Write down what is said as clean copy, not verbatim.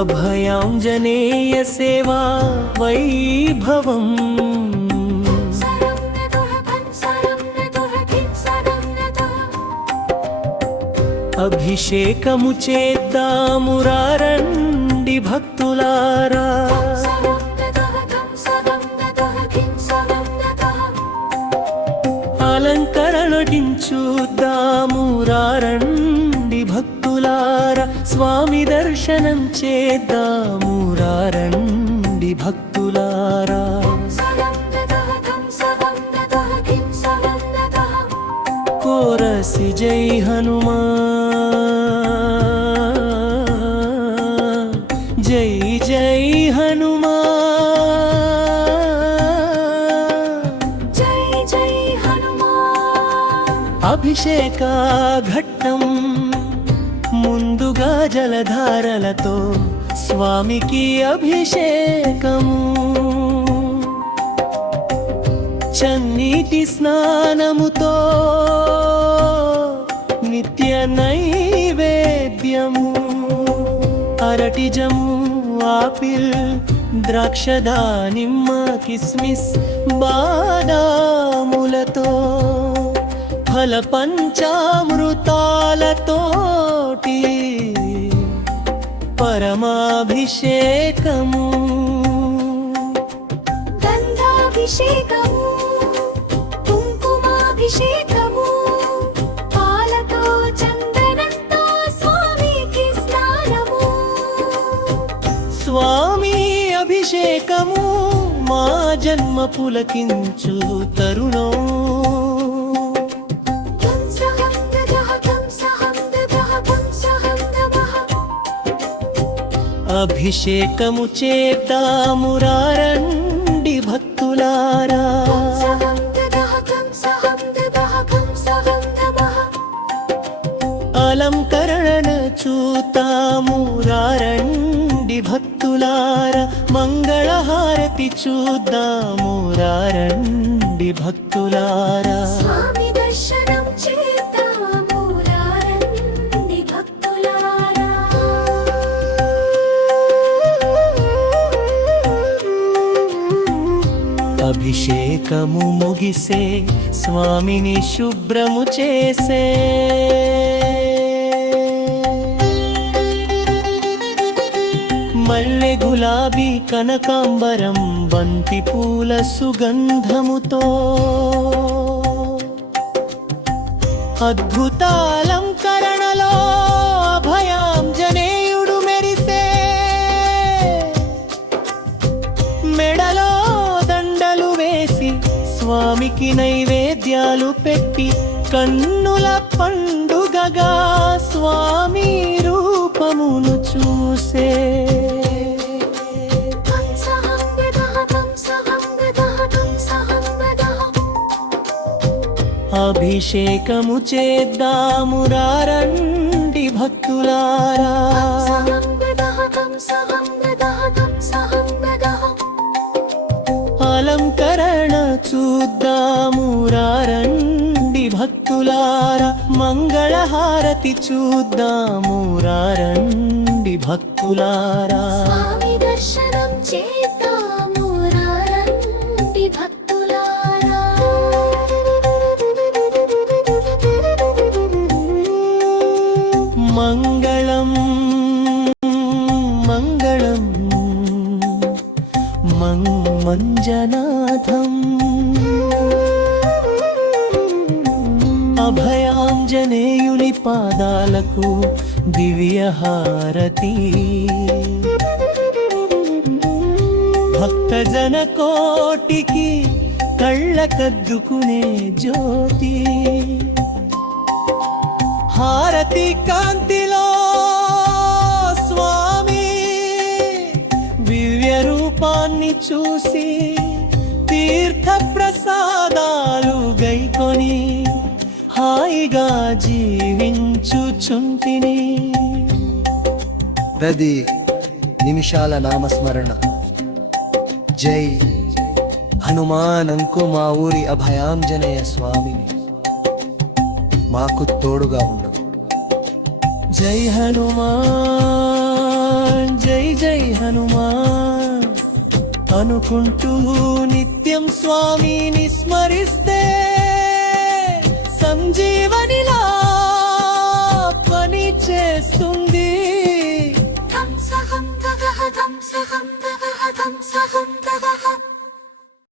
అభయాంజనేయ సేవా వైభవం అభిషేకము చేద్దాము రండి భక్తులారా అలంకరణించుద్దాము రండి భక్తులారా స్వామి దర్శనం చేద్దాము రండి భక్తులారా కోరసి జై హనుమాన్ జై జై హనుమాన్ జై జై హనుమాన్ అభిషేక ఘట్టం ముందుగా జలధారలతో స్వామికి అభిషేకము చన్నీటి స్నానముతో నిత్య నైవేద్యము అరటిజము ఆపిల్ ద్రాక్ష దానిమ్మ కిస్మిస్ బాదాములతో ఫల పంచామృతాలతోటి పరమాభిషేకము గంధాభిషేకము కుంకుమాభిషేకము పాలతో చందనంతో స్వామికి స్నానము స్వామి అభిషేకము మా జన్మ పులకించు తరుణం అభిషేకము చేద్దాము రండి భక్తులారా అలంకరణ చూతాము రండి భక్తులారా మంగళహారతి చూద్దాము రండి భక్తులారా స్వామి దర్శనం చేద్దాము రండి భక్తులారా అభిషేకము ముగిసే స్వామిని శుభ్రము చేసే మల్లె గులాబీ కనకాంబరం బంతి పూల సుగంధముతో అద్భుతాలంకరణలో అభయాంజనేయుడు మెరిసే మెడలో దండలు వేసి స్వామికి నైవేద్యాలు పెట్టి కన్నుల పండుగగా స్వామి రూపమును చూసే అభిషేకము చేద్దాము రండి భక్తులారా అలంకరణ చూద్దాము రండి భక్తులారా మంగళహారతి చూద్దాము రండి భక్తులారా స్వామి దర్శనం చేద్దాము రండి భక్తులారా మంగళం మంగళం మంజనాథం అభయాంజనేయుని పాదాలకు దివ్యహారతి భక్తజన కోటికి కళ్ళకద్దుకునే జ్యోతి హారతి కాంతిలో స్వామి దివ్య రూపాన్ని చూసి తీర్థ ప్రసాదాలు గైకొని హాయిగా జీవించుచుంటిని 10 నిమిషాల నామస్మరణ జై హనుమానంకు మా ఊరి అభయాంజనేయ స్వామిని మాకు తోడుగా ఉండు జై హనుమాన్ హనుమాన్ జై జై హనుమాన్ అనుకుంటూ నిత్యం స్వామిని స్మరిస్తే సంజీవనిలా పని చేస్తుంది. ధం సహం దగః ధం సహం దగః ధం సహం దగః